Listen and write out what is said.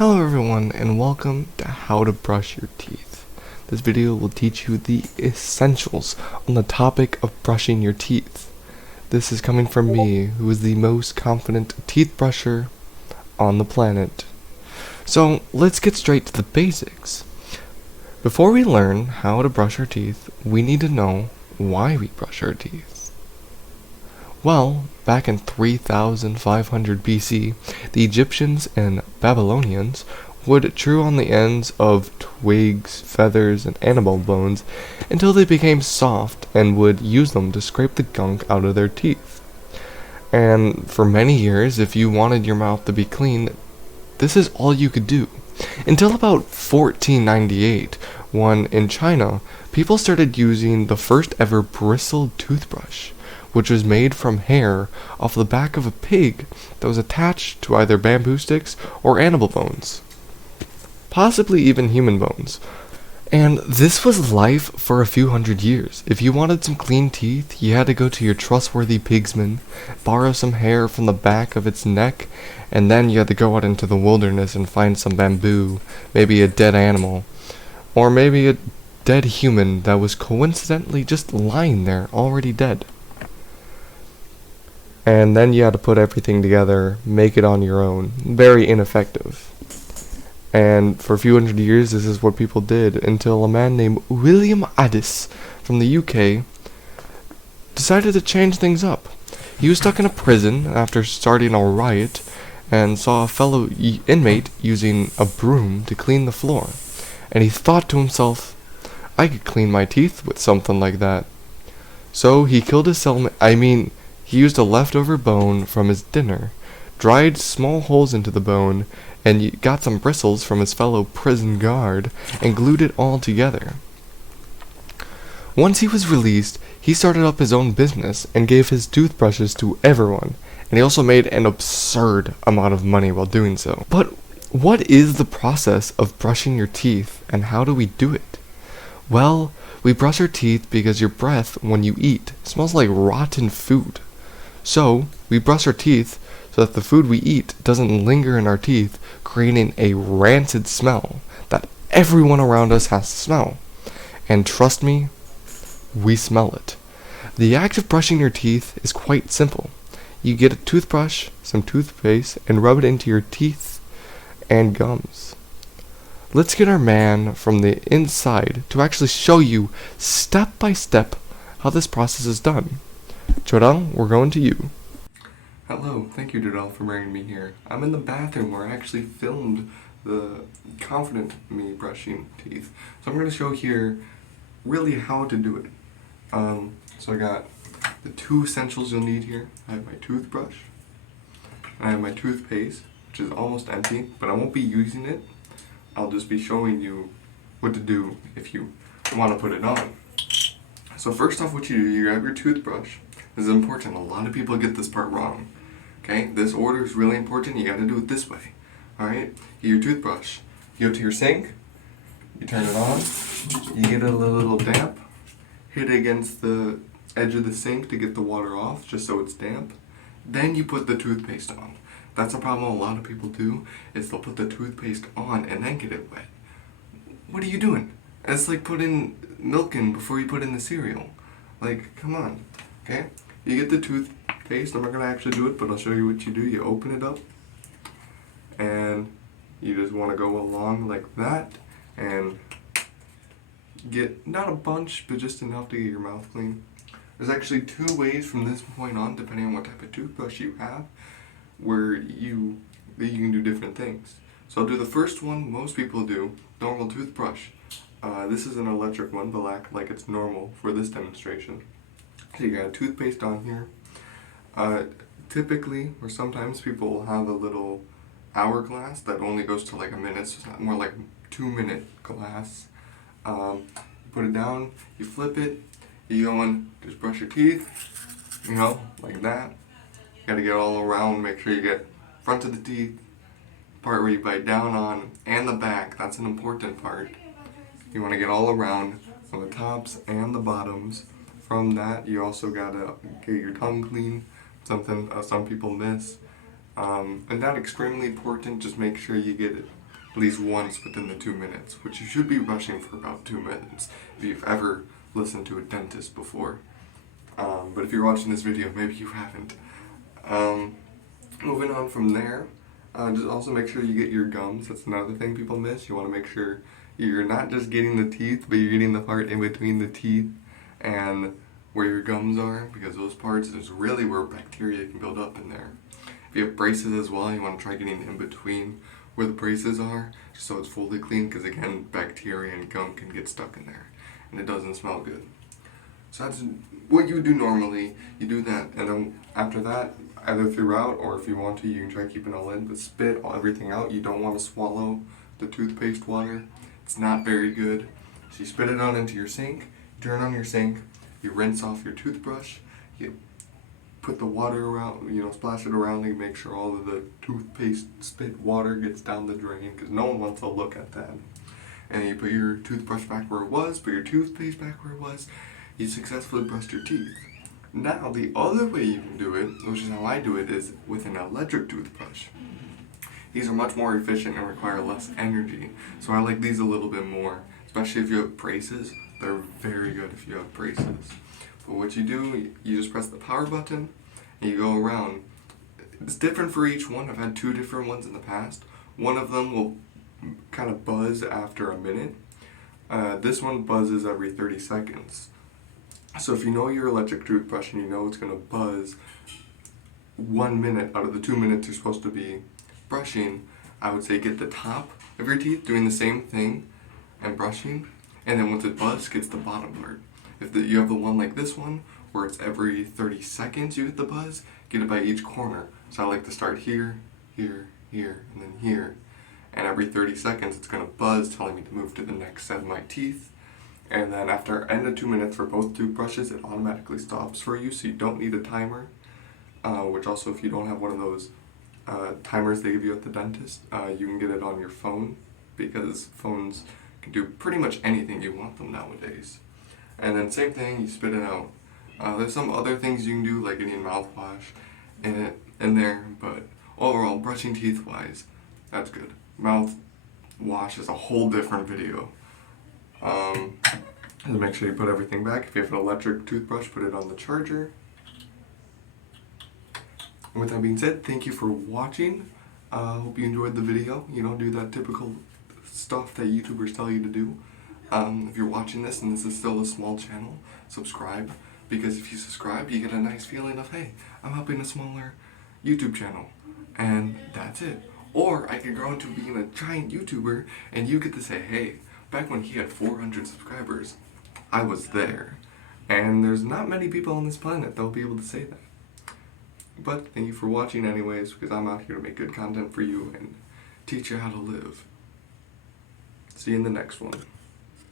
Hello everyone and welcome to how to brush your teeth. This video will teach you the essentials on the topic of brushing your teeth. This is coming from me, who is the most confident teeth brusher on the planet. So let's get straight to the basics. Before we learn how to brush our teeth, we need to know why we brush our teeth. Well, back in 3500 BC, the Egyptians and Babylonians would chew on the ends of twigs, feathers, and animal bones until they became soft and would use them to scrape the gunk out of their teeth. And for many years, if you wanted your mouth to be clean, this is all you could do. Until about 1498, when in China, people started using the first ever bristled toothbrush, which was made from hair off the back of a pig that was attached to either bamboo sticks or animal bones, possibly even human bones. And this was life for a few hundred years. If you wanted some clean teeth, you had to go to your trustworthy pigsman, borrow some hair from the back of its neck, and then you had to go out into the wilderness and find some bamboo, maybe a dead animal, or maybe a dead human that was coincidentally just lying there, already dead. And then you had to put everything together, make it on your own. Very ineffective. And for a few hundred years, this is what people did until a man named William Addis from the UK decided to change things up. He was stuck in a prison after starting a riot and saw a fellow inmate using a broom to clean the floor. And he thought to himself, I could clean my teeth with something like that. So he killed his cellmate. He used a leftover bone from his dinner, dried small holes into the bone, and got some bristles from his fellow prison guard, and glued it all together. Once he was released, he started up his own business and gave his toothbrushes to everyone, and he also made an absurd amount of money while doing so. But what is the process of brushing your teeth, and how do we do it? Well, we brush our teeth because your breath, when you eat, smells like rotten food. So, we brush our teeth so that the food we eat doesn't linger in our teeth, creating a rancid smell that everyone around us has to smell. And trust me, we smell it. The act of brushing your teeth is quite simple. You get a toothbrush, some toothpaste, and rub it into your teeth and gums. Let's get our man from the inside to actually show you step by step how this process is done. Jodel, we're going to you. Hello, thank you Jodel for bringing me here. I'm in the bathroom where I actually filmed the confident me brushing teeth. So I'm going to show here really how to do it. So I got the two essentials you'll need here. I have my toothbrush, and I have my toothpaste, which is almost empty, but I won't be using it. I'll just be showing you what to do if you want to put it on. So first off, what you do, you grab your toothbrush. This is important. A lot of people get this part wrong. Okay, this order is really important. You gotta do it this way. Alright, get your toothbrush. You go to your sink, you turn it on, you get it a little damp, hit it against the edge of the sink to get the water off, just so it's damp. Then you put the toothpaste on. That's a problem a lot of people do, is they'll put the toothpaste on and then get it wet. What are you doing? It's like putting milk in before you put in the cereal. Like, come on. Okay? You get the toothpaste. I'm not going to actually do it, but I'll show you what you do. You open it up, and you just want to go along like that, and get, not a bunch, but just enough to get your mouth clean. There's actually two ways from this point on, depending on what type of toothbrush you have, where you can do different things. So I'll do the first one most people do, normal toothbrush. This is an electric one, but act like it's normal for this demonstration. So you got a toothpaste on here. Typically, or sometimes people will have a little hourglass that only goes to like a minute, so it's not more like 2-minute glass. Put it down, you flip it, you go in, just brush your teeth, you know, like that. You gotta get all around, make sure you get front of the teeth, part where you bite down on, and the back. That's an important part. You want to get all around on the tops and the bottoms. From that, you also gotta get your tongue clean, something some people miss. And that extremely important, just make sure you get it at least once within the 2 minutes, which you should be brushing for about 2 minutes if you've ever listened to a dentist before. But if you're watching this video, maybe you haven't. Moving on from there, just also make sure you get your gums. That's another thing people miss. You want to make sure you're not just getting the teeth, but you're getting the part in between the teeth and where your gums are, because those parts is really where bacteria can build up in there. If you have braces as well, you want to try getting in between where the braces are, just so it's fully clean, because again, bacteria and gum can get stuck in there, and it doesn't smell good. So that's what you would do normally. You do that, and then after that, either throughout, or if you want to, you can try keeping it all in, but spit everything out. You don't want to swallow the toothpaste water. It's not very good. So you spit it out into your sink, you turn on your sink, you rinse off your toothbrush, you put the water around, splash it around and make sure all of the toothpaste spit water gets down the drain, because no one wants to look at that. And then you put your toothbrush back where it was, put your toothpaste back where it was, you successfully brushed your teeth. Now, the other way you can do it, which is how I do it, is with an electric toothbrush. These are much more efficient and require less energy, so I like these a little bit more, especially if you have braces. They're very good if you have braces. But what you do, you just press the power button, and you go around. It's different for each one. I've had 2 different ones in the past. One of them will kind of buzz after a minute. This one buzzes every 30 seconds. So if you know your electric toothbrush and you know it's going to buzz 1 minute out of the 2 minutes you're supposed to be brushing, I would say get the top of your teeth doing the same thing and brushing, and then once it buzzes, gets the bottom part. If you have the one like this one, where it's every 30 seconds you get the buzz, get it by each corner. So I like to start here, here, here, and then here. And every 30 seconds it's going to buzz telling me to move to the next set of my teeth. And then after end of 2 minutes for both toothbrushes, it automatically stops for you, so you don't need a timer. Which also, if you don't have one of those timers they give you at the dentist, you can get it on your phone, because phones can do pretty much anything you want them nowadays. And then same thing, you spit it out. There's some other things you can do, like getting mouthwash in there, but overall, brushing teeth wise, that's good. Mouthwash is a whole different video. And make sure you put everything back. If you have an electric toothbrush, put it on the charger. And with that being said, thank you for watching. Hope you enjoyed the video. Do that typical stuff that YouTubers tell you to do. If you're watching this and this is still a small channel, subscribe. Because if you subscribe, you get a nice feeling of, hey, I'm helping a smaller YouTube channel. And that's it. Or I could grow into being a giant YouTuber and you get to say, hey, back when he had 400 subscribers, I was there. And there's not many people on this planet that'll be able to say that. But thank you for watching anyways, because I'm out here to make good content for you and teach you how to live. See you in the next one.